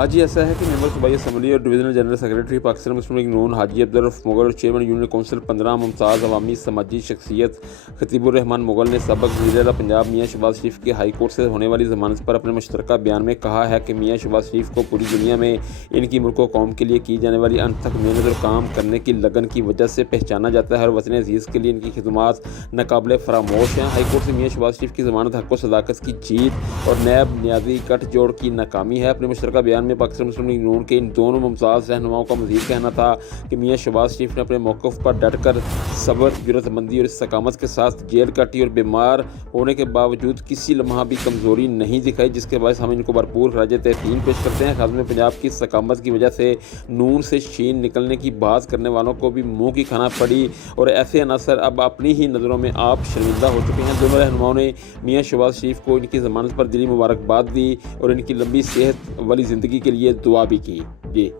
آج یہ ایسا ہے کہ ممبر صوبائی اسمبلی اور ڈویژنل جنرل سیکرٹری پاکستان مسلم لیگ نون حاجی عبدالرؤف مغل اور چیئرمین یونین کونسل 15 ممتاز عوامی سماجی شخصیت خطیب الرحمان مغل نے سابق وزیر اعلیٰ پنجاب میاں شہباز شریف کی ہائی کورٹ سے ہونے والی ضمانت پر اپنے مشترکہ بیان میں کہا ہے کہ میاں شہباز شریف کو پوری دنیا میں ان کی ملک و قوم کے لیے کی جانے والی انت تک محنت اور کام کرنے کی لگن کی وجہ سے پہچانا جاتا ہے اور وطن عزیز کے لیے ان کی خدمات ناقابل فراموش ہیں۔ ہائی کورٹ سے میاں شہباز شریف کی ضمانت حق و صداقت کی جیت اور نیب نیازی گٹھ جوڑ کی ناکامی ہے۔ اپنے مشترکہ بیان میں پاکستان مسلم لیگ نون کے ان دونوں ممتاز رہنماؤں کا مزید کہنا تھا کہ میاں شہباز شریف نے اپنے موقف پر ڈٹ کر صبر، جرأت مندی اور استقامت کے ساتھ جیل کاٹی اور بیمار ہونے کے باوجود کسی لمحہ بھی کمزوری نہیں دکھائی، جس کے باعث ہم ان کو بھرپور خراج تحسین پیش کرتے ہیں۔ خادم پنجاب کی استقامت کی وجہ سے نون سے شین نکلنے کی بات کرنے والوں کو بھی منہ کی کھانا پڑی اور ایسے عناصر اب اپنی ہی نظروں میں آپ شرمندہ ہو چکے ہیں۔ دونوں رہنماؤں نے میاں شہباز شریف کو ان کی ضمانت پر دلی مبارکباد دی اور ان کی لمبی صحت والی زندگی کے لیے دعا بھی کی۔